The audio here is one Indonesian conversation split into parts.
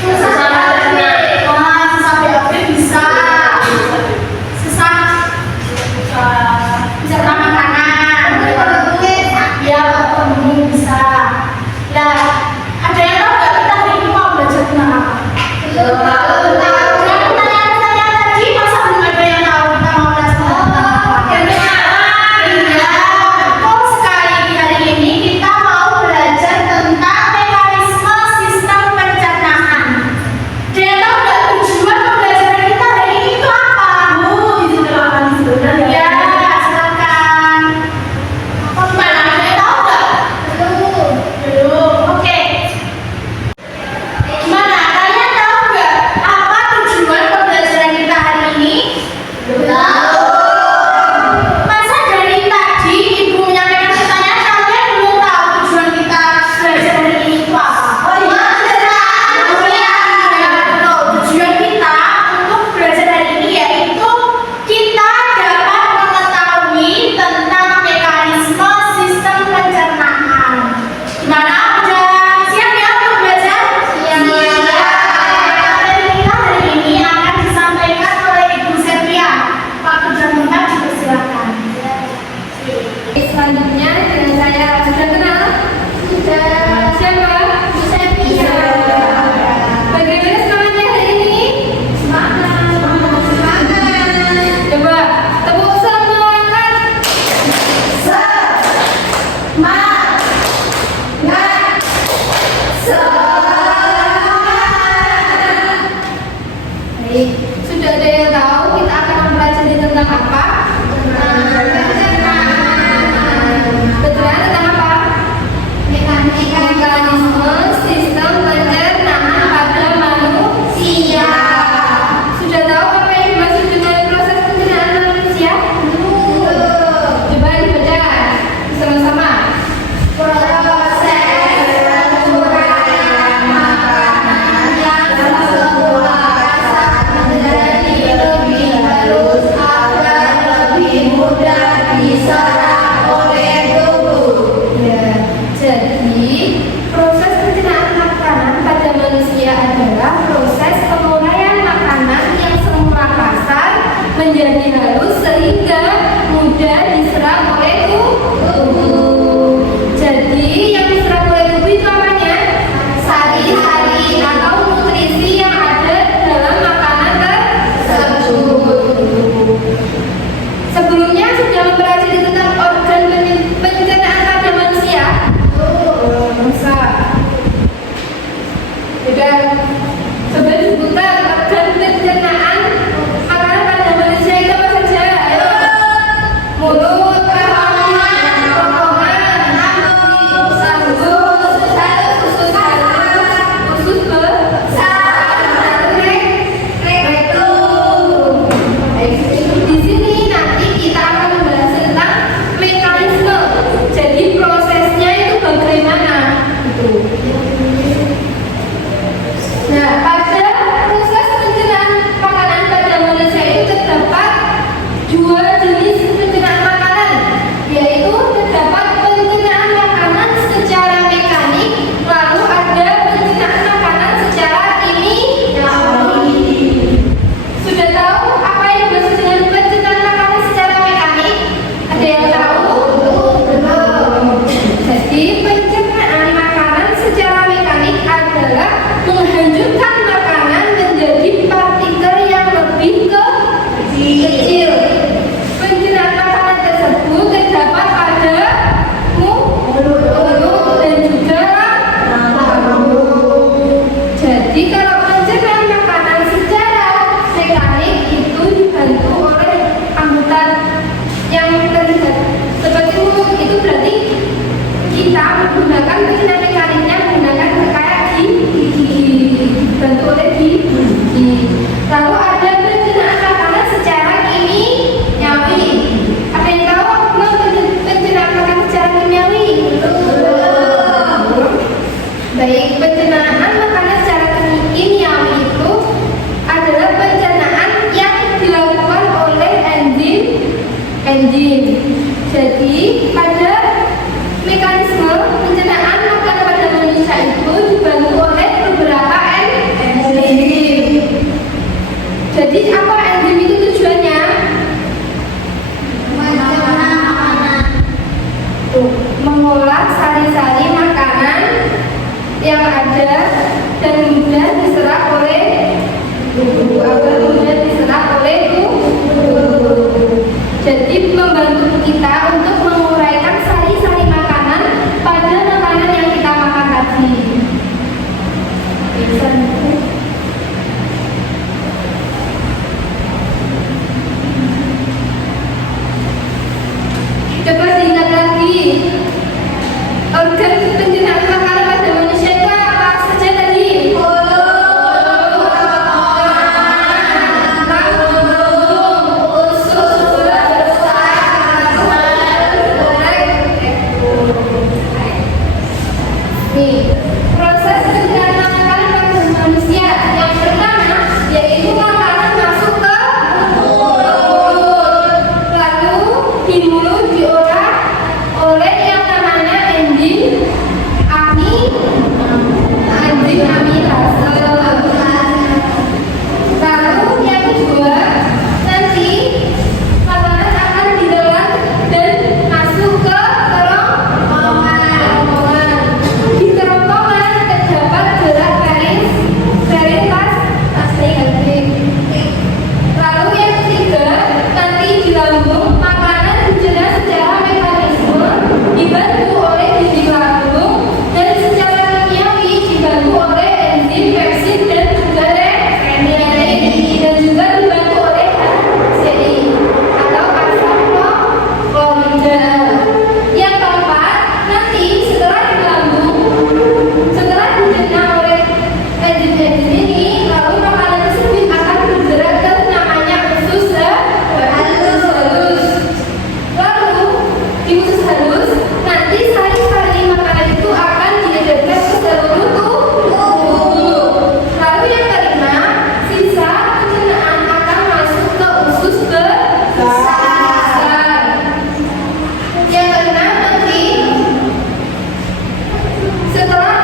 Susah banget. Susah BAB bisa. Susah bisa makanan. Ya, bisa. Nah, ada yang tahu nggak kita hari ini mau belajar tentang apa? Pertanyaan tadi masa belum ada yang tahu kita mau belajar tentang apa? Iya, betul sekali. Hari ini kita mau belajar tentang mekanisme sistem pencernaan. Ada yang tahu nggak tujuan pembelajaran kita hari ini itu apa? Silakan sebenarnya. Ya, silakan. Gimana? Ada yang tahu nggak? Belum. Oke. Gimana? Kalian tahu nggak apa tujuan pembelajaran kita hari ini? Tahu. Masa dari tadi ibu menyampaikan pertanyaan kalian belum tahu tujuan kita belajar hari ini itu apa? Oh iya. Betul. Tujuan kita untuk belajar hari ini yaitu kita dapat mengetahui tentang mekanisme sistem pencernaan. Gimana? Udah siap ya untuk belajar? Siap. Materi kita hari ini akan disampaikan oleh Ibu Sepia. Pak sudah lengkap, dipersilakan. Selanjutnya dengan saya sudah kenal? Sudah. Siapa? Bu Sepia. Bagaimana semangatnya hari ini? Semangat. Coba tepuk semangat. Baik, sudah ada yang tahu kita akan mempelajari tentang apa? Pencernaan tentang apa? Mekanisme sistem pencernaan pada manusia. Sudah tahu apa yang dimaksud dengan proses pencernaan manusia? Coba dibaca bersama-sama. Jadi, proses pencernaan makanan pada manusia adalah proses penguraian makanan yang semula kasar menjadi halus sehingga mudah diserap oleh tubuh. Jadi, yang diserap oleh tubuh itu apanya? Sari-sari atau nutrisi yang ada dalam makanan tersebut. Sebelumnya sudah mempelajari tentang organ pencernaan pada manusia. Bisa. Sudah. Coba disebutkan organ pencernaan makanan pada manusia itu apa saja? Ayo. Mulut, kerongkongan, lambung, sambung, usus halus, usus besar, rektum. Di sini nanti kita akan membahas tentang mekanisme. Jadi prosesnya itu bagaimana? Nah, pada proses pencernaan makanan pada manusia itu terdapat dua jenis pencernaan makanan, yaitu terdapat pencernaan makanan secara mekanik, lalu ada pencernaan makanan secara kimiawi. Sudah tahu apa yang dimaksud dengan pencernaan makanan secara mekanik? Ada yang tahu? Belum. Jadi pencernaan makanan secara mekanik adalah menghancurkan makanan menjadi partikel yang lebih kecil. Pencernaan makanan tersebut terdapat pada mulut dan juga lambung. Jadi kalau pencernaan makanan secara mekanik itu dibantu oleh anggota yang terlihat seperti mulut, itu berarti kita menggunakan pencernaan mekaniknya menggunakan kayak gigi, dibantu oleh gigi. Lalu ada pencernaan makanan secara kimiawi. Ada yang tahu apa pencernaan makanan secara kimiawi? Baik, pencernaan makanan secara kimiawi itu adalah pencernaan yang dilakukan oleh enzim. Jadi pada mekanisme pencernaan makanan pada manusia itu dibantu oleh beberapa membantu kita untuk menguraikan sari-sari makanan pada makanan yang kita makan tadi. Coba diingat lagi, organ pencernaan makanan pada manusia itu apa saja tadi? Nih, proses pencernaan makanan pada manusia yang pertama yaitu makanan masuk ke mulut, lalu di mulut diolah oleh yang namanya enzim amilase. Lalu yang kedua, nanti makanan akan didalam dan masuk ke kerongkongan. Di kerongkongan terdapat gerak varietas plastik. Lalu yang ketiga, nanti di lambung makanan dicerna secara mekanisme dibantu oleh dinding lambung dan secara kimiawi dibantu oleh enzim pepsid dan juga renin dan juga dibantu oleh HCI atau asam klorida. Yang keempat, nanti setelah di lambung, setelah dicerna oleh enzim-enzim ini, lalu makanan tersebut akan bergerak ke namanya usus halus. Lalu di usus halus, nanti sari-sari makanan itu akan diedarkan ke seluruh tubuh. Lalu yang kelima, sisa pencernaan akan masuk ke usus besar. Yang keenam, nanti setelah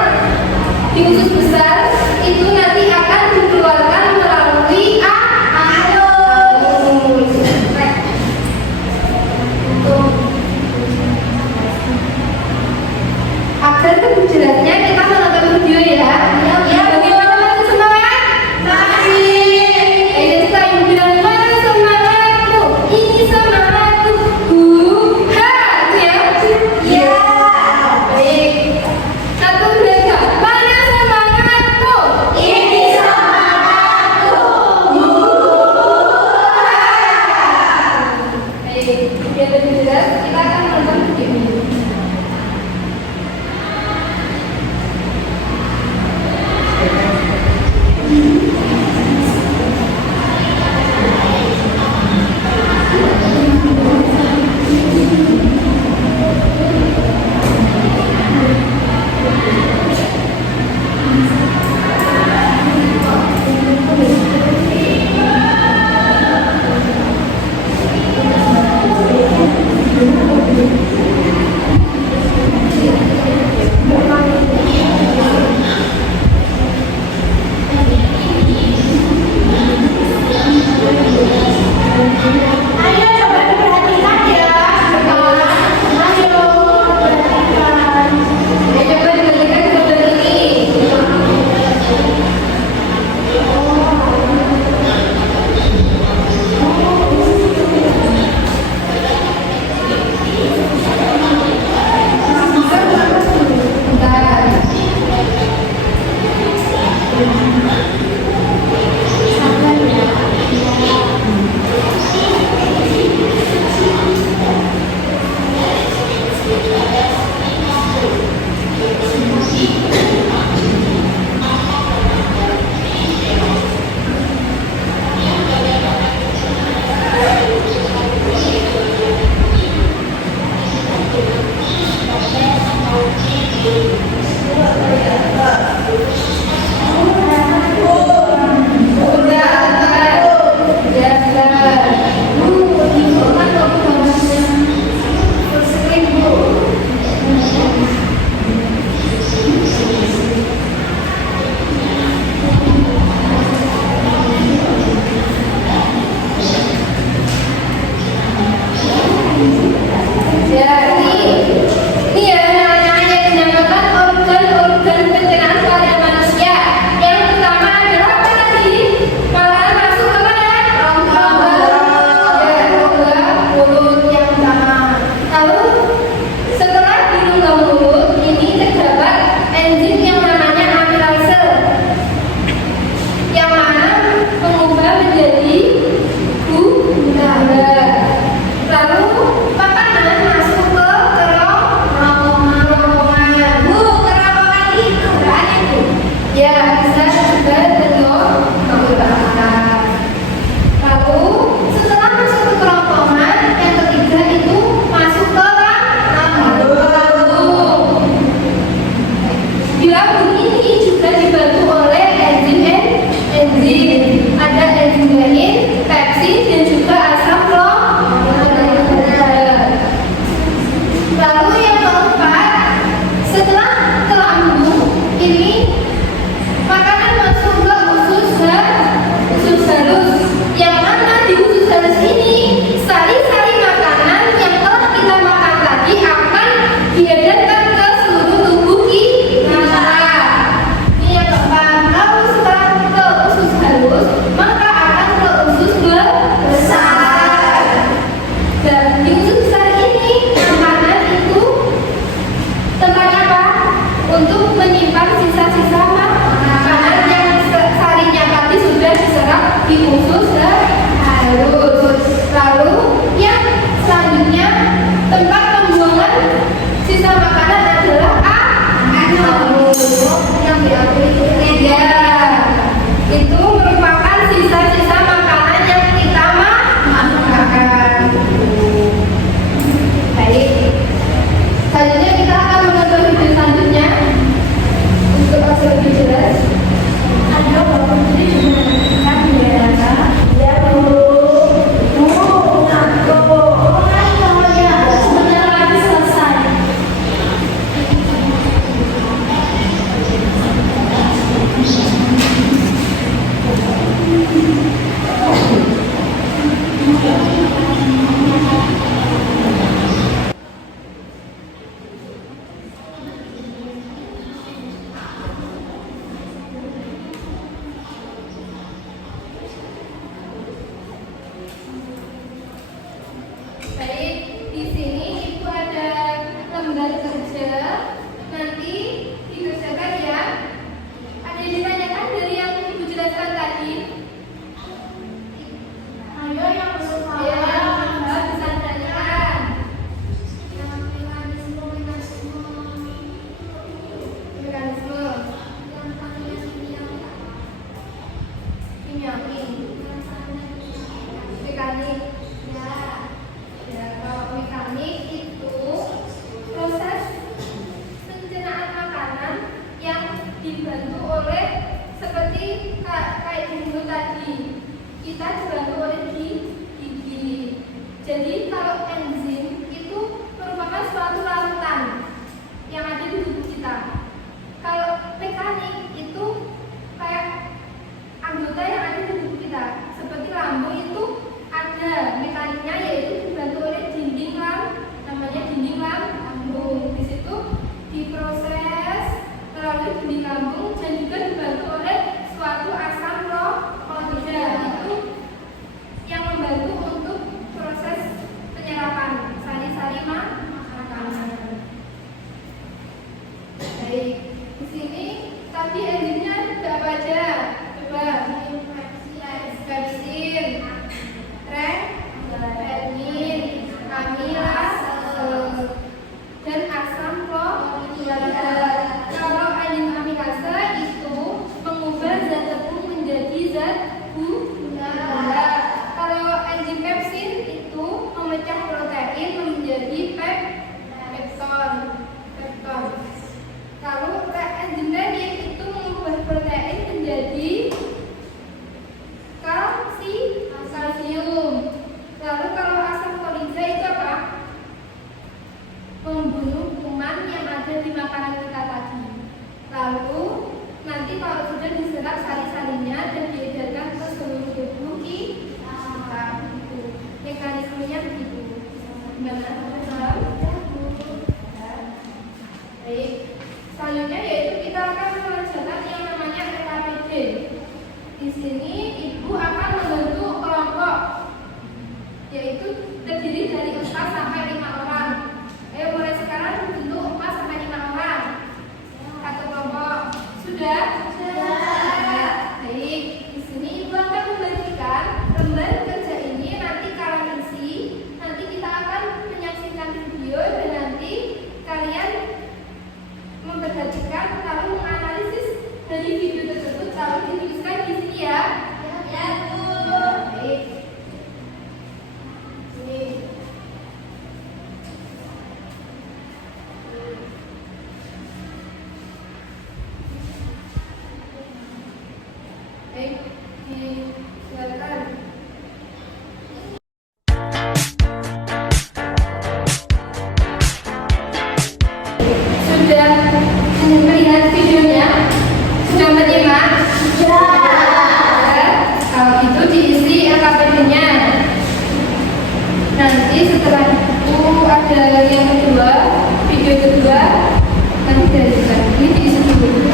di usus besar itu nanti akan dikeluarkan melalui anus. Agar lebih jelasnya kita menonton video ya. Bagaimana masih semangat? Masih. Kita yang bilang mana semangatku? Ini semangatku. Ya. Baik. Satu dua mana semangatku? Ini semangatku. Baik. Biar lebih jelas kita akan menonton video ini. Ayo coba diperhatikan ya. Ayo perhatikan. Ya, coba diberikan gambar ini. Bentar. Bunyamin. Mekanik. Ya, kalau mekanik itu proses pencernaan makanan yang dibantu oleh seperti kayak dulu tadi kita dibantu oleh gigi. Jadi kalau enzim itu merupakan suatu larutan yang ada di tubuh kita. Kalau mekanik itu kayak anggota yang ada di tubuh kita. Seperti lambung itu ada mekaniknya, yaitu dibantu oleh dinding namanya dinding lambung. Di situ diproses melalui dinding lambung dan juga dibantu oleh suatu asam kloida itu yang membantu untuk proses penyerapan sari-sari makanan. Baik, di sini tadi enzimnya ada apa aja? Coba. Pepsin, renin, amilase, dan asam kloida. Kalau enzim amilase itu mengubah zat tepung menjadi zat gula. Kalau enzim pepsin itu memecah protein menjadi pepton. Kalau enzim renin itu mengubah protein menjadi kalsium. Lalu kalau asam kloida itu apa? Membunuh kuman yang ada di makanan kita tadi. Lalu nanti kalau sudah diserap sari-sarinya dan diedarkan ke seluruh tubuh kita, begitu. Mekanismenya begitu. Gimana? Baik. Selanjutnya yaitu kita akan mengerjakan yang namanya RKPD. Di sini ibu akan membentuk kelompok, yaitu terdiri dari 4 sampai 5 orang. Ayo mulai sekarang bentuk 4 sampai 5 orang. Satu kelompok. Sudah? Sudah. Baik. Di sini ibu akan membagikan lembar kerja ini nanti kalian isi. Nanti kita akan menyaksikan video dan nanti kalian memperhatikan lalu menganalisis dari video tersebut lalu dituliskan di sini ya. Ya, Bu. Baik. Baik, silakan. Sudah melihat videonya? Sudah menyimak? Sudah. Kalau itu diisi LKPD-nya. Nanti setelah itu ada yang kedua, video kedua, nanti dari lagi diisi dulu.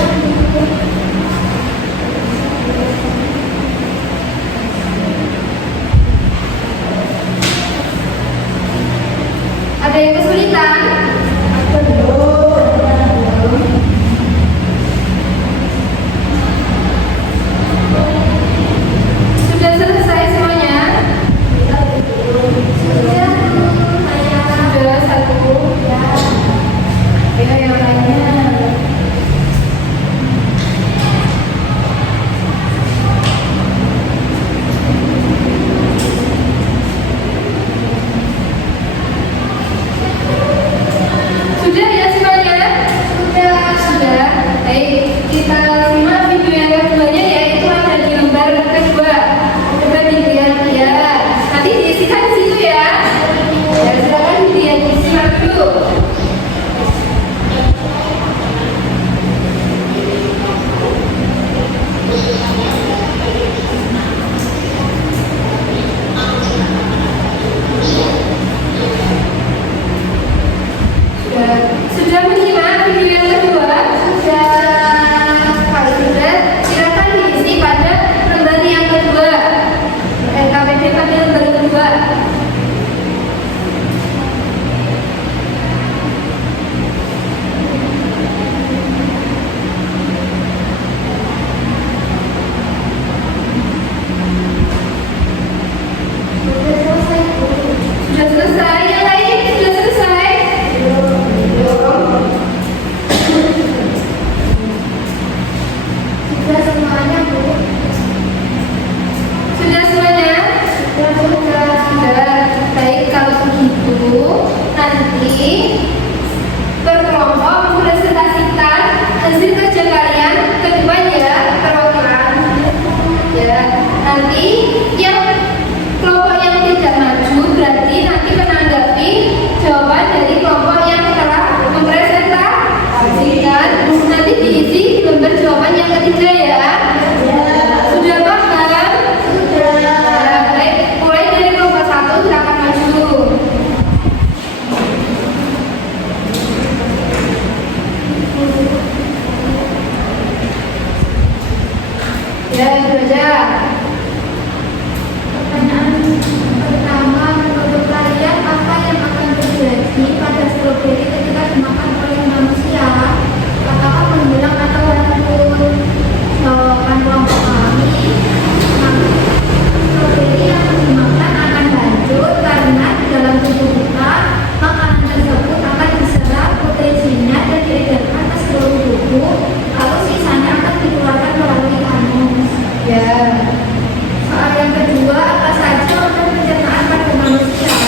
Ya, itu aja. Pertanyaan pertama, menurut kalian apa yang akan terjadi pada stroberi ketika dimakan oleh manusia? Apakah menghilang atau hancur? Jawaban kelompok kami, stroberi yang dimakan akan hancur karena di dalam tubuh kita makanan tersebut akan diserap proteinnya dan diedarkan ke seluruh tubuh, lalu sisanya akan dikeluarkan melalui anus. Ya. Soal yang kedua, apa saja organ pencernaan pada manusia?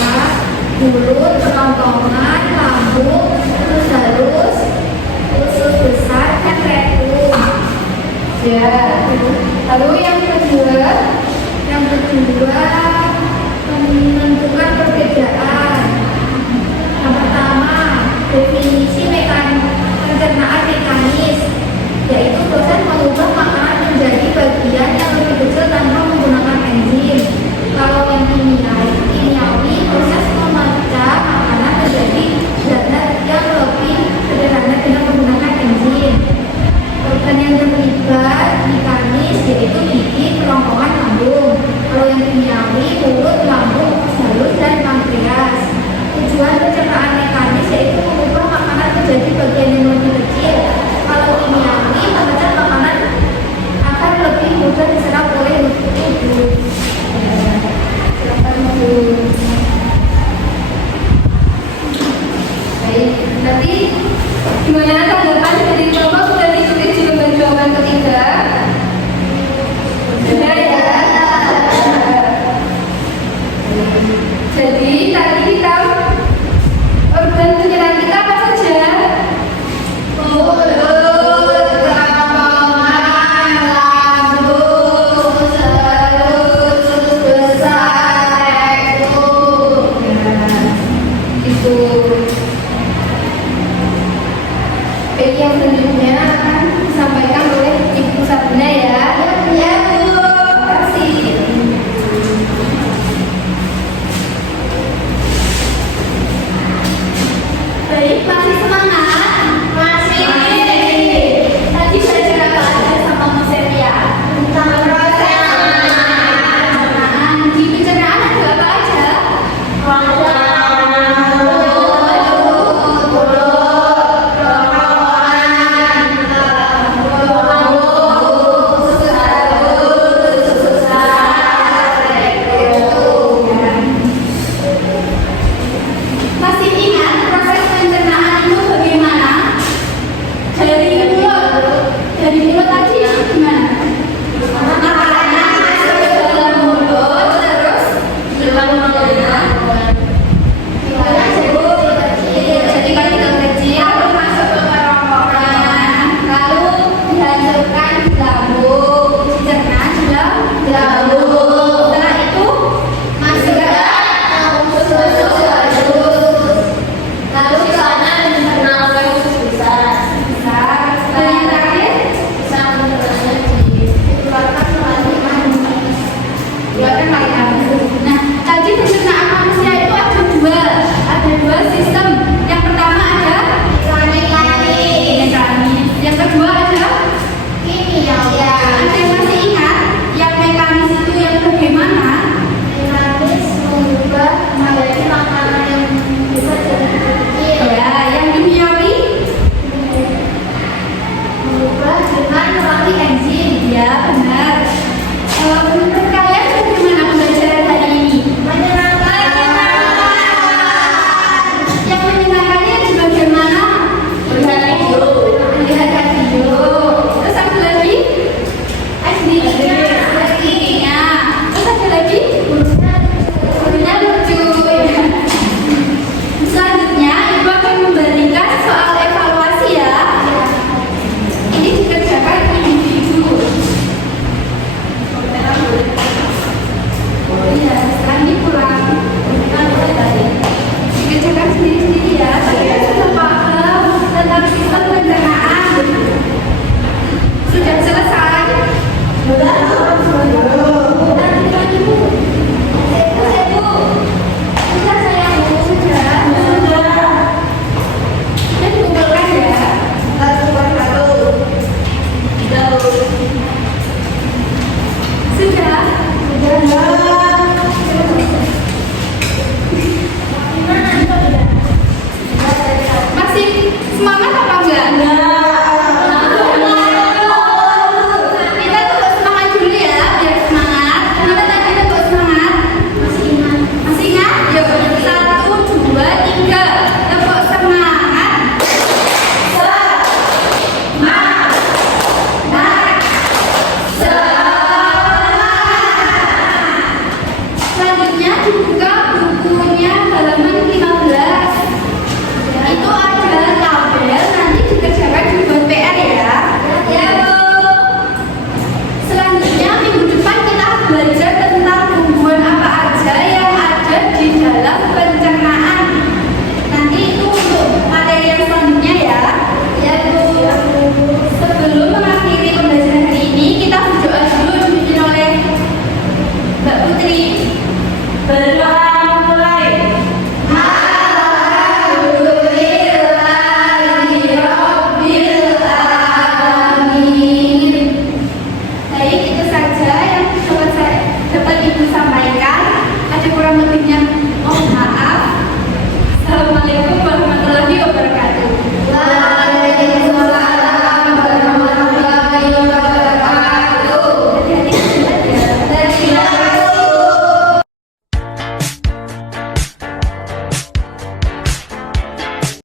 Mulut, kerongkongan, lambung, usus halus, usus besar, dan rektum. Ya. Lalu yang kedua, menentukan perbedaan. Yang pertama, definisi pencernaan mekanis, yaitu proses mengubah makanan menjadi bagian yang lebih kecil tanpa menggunakan enzim. Kalau yang kimiawi, proses memecah makanan menjadi zat yang lebih sederhana dengan menggunakan enzim. Organ yang terlibat mekanis yaitu gigi, kerongkongan, lambung. Kalau yang kimiawi, mulut, lambung, usus halus, dan pankreas. Tujuan pencernaan mekanis yaitu mengubah makanan menjadi bagian yang lebih kecil. Kalau kimiawi, memecah makanan Masih semangat apa enggak? Kita tepuk semangat dulu ya, biar semangat. Kita tadi tepuk semangat. Masih ingat? Yuk, 1, 2, 3. Tepuk semangat. Selanjutnya buka bukunya halaman 15. Itu ada tabel, nanti dikerjakan di buat PR ya. Ya, Bu. Selanjutnya minggu depan kita belajar tentang tumbuhan apa aja yang ada di dalam pencernaan. Nanti itu untuk materi yang selanjutnya ya. Ya, Bu. Sebelum mengakhiri pembelajaran hari ini, kita berdoa dulu dipimpin oleh Mbak Putri. Berdoa mulai. Baik, itu saja yang dapat Ibu sampaikan. Ada kurang lebihnya